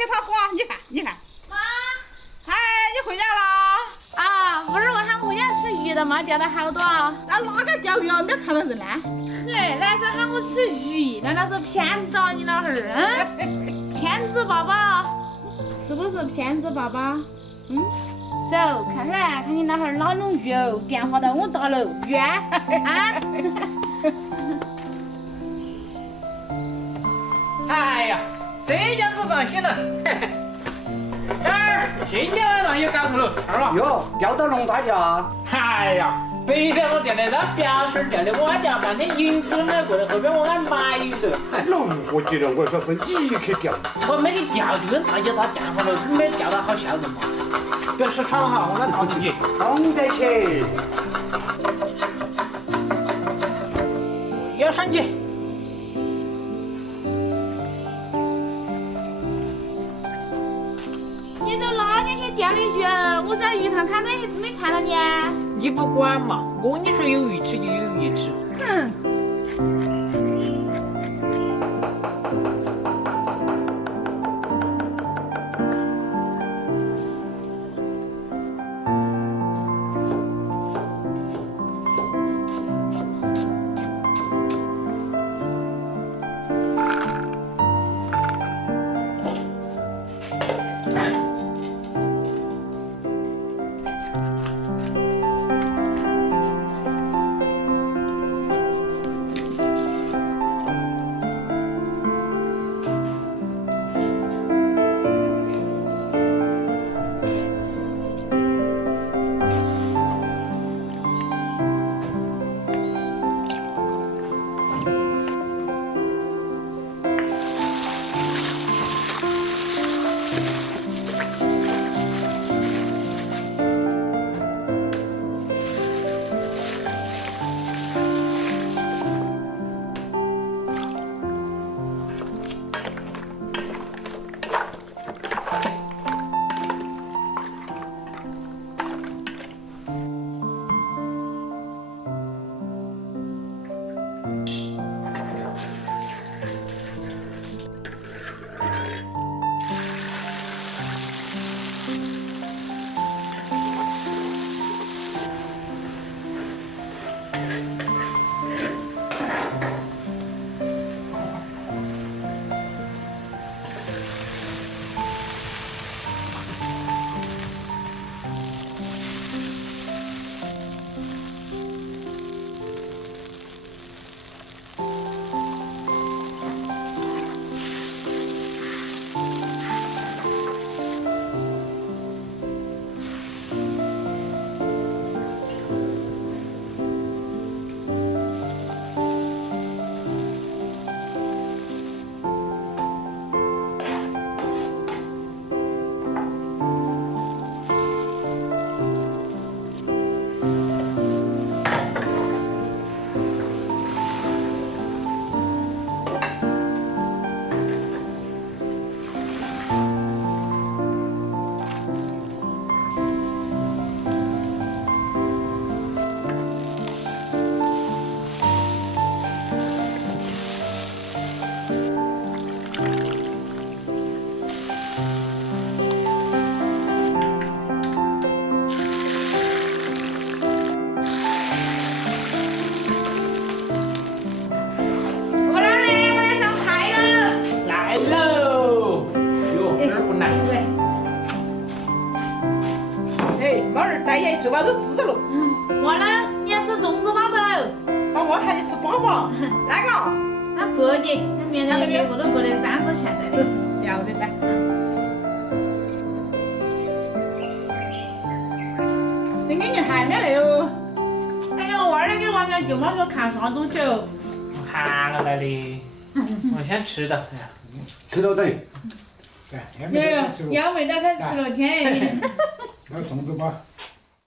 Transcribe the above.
给他喝，你看。妈，嗨，你回家了？啊，不是我喊回家吃鱼的吗？钓了好多。那哪个钓鱼啊？没看到人呢？嘿，男生喊我吃鱼，难道是骗子啊你老汉儿？骗子宝宝，是不是骗子宝宝？走，看出来，看你老汉儿哪种鱼哦？电话到我大楼约啊！哎呀，这下子放心了。这儿今天晚上有搞头了，二娃。哟，钓到龙大家。哎呀，白天我钓的，让表婶钓的，我还钓半天银子都没过来，后边我还买了。哎，龙过节了，我说是你去钓。我没给钓，就跟大姐打电话了，没钓到好笑人嘛。不要吃穿哈，我来告诉你。懂得起。要上去。你都哪天去钓的鱼哦？我在鱼塘看到没看到你啊？你不管嘛，我跟你说有鱼吃就有鱼吃。哼。大爷头发都直了。娃呢？你要吃粽子吗不？那我喊你吃粑粑，哪个？那不的，那面上别个都不得沾着钱来的。要得噻。你给你还没来哟？哎呀，我娃儿给娃儿舅妈说看啥子球？我看了来的，我先吃的。哎呀，吃到等。要喂到开吃了天。那粽子吧。